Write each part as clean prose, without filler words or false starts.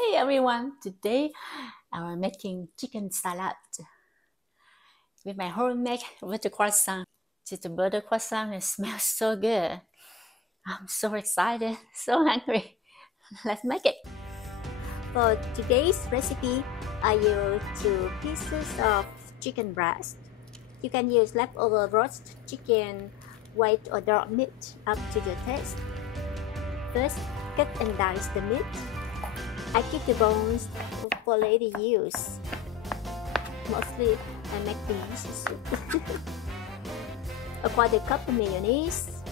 Hey everyone, today I'm making chicken salad with my homemade butter croissant. Just the butter croissant, it smells so good. I'm so excited, so hungry. Let's make it. For today's recipe, I use 2 pieces of chicken breast. You can use leftover roast chicken, white or dark meat, up to your taste. First, cut and dice the meat. I keep the bones for later use. Mostly, I make delicious soup. A quarter cup of mayonnaise,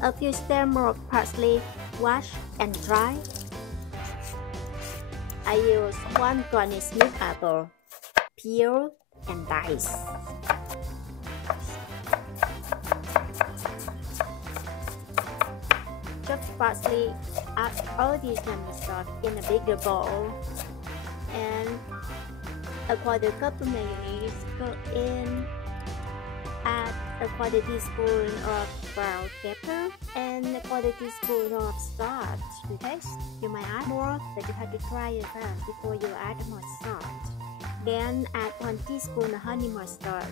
a few stems of parsley, washed and dry. I use 1 Granny Smith apple, peel and dice. Chopped parsley, add all these stuff in a bigger bowl, and a quarter cup of mayonnaise go in. Add a quarter teaspoon of ground pepper and a quarter teaspoon of salt to taste. You might add more, but you have to try it first before you add more salt. Then add 1 teaspoon of honey mustard.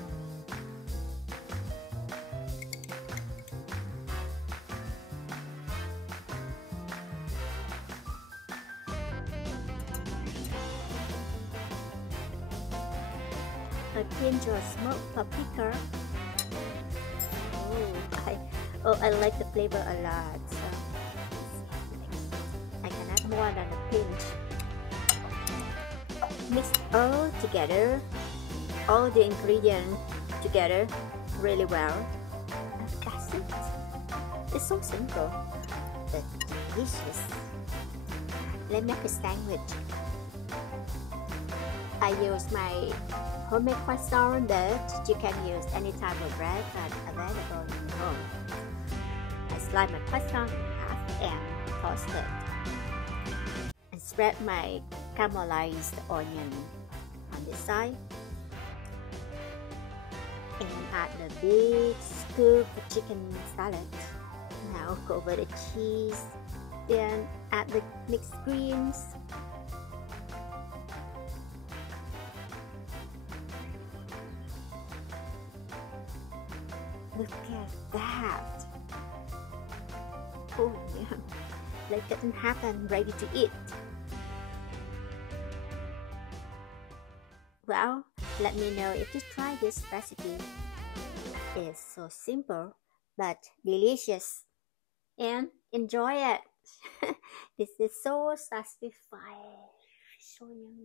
A pinch of smoked paprika. I like the flavor a lot, so I can add more than a pinch. Mix all together, all the ingredients together really well. And that's it. It's so simple, but delicious. Let's make a sandwich. I use my homemade croissant, but you can use any type of bread that's available in your home. I slice my croissant in half and toast it. And spread my caramelized onion on this side. And add the big scoop of chicken salad. Now cover the cheese. Then add the mixed greens. Look at that! Oh yeah, like that and half and ready to eat. Well, let me know if you try this recipe. It's so simple but delicious, and enjoy it. This is so satisfying, so yummy.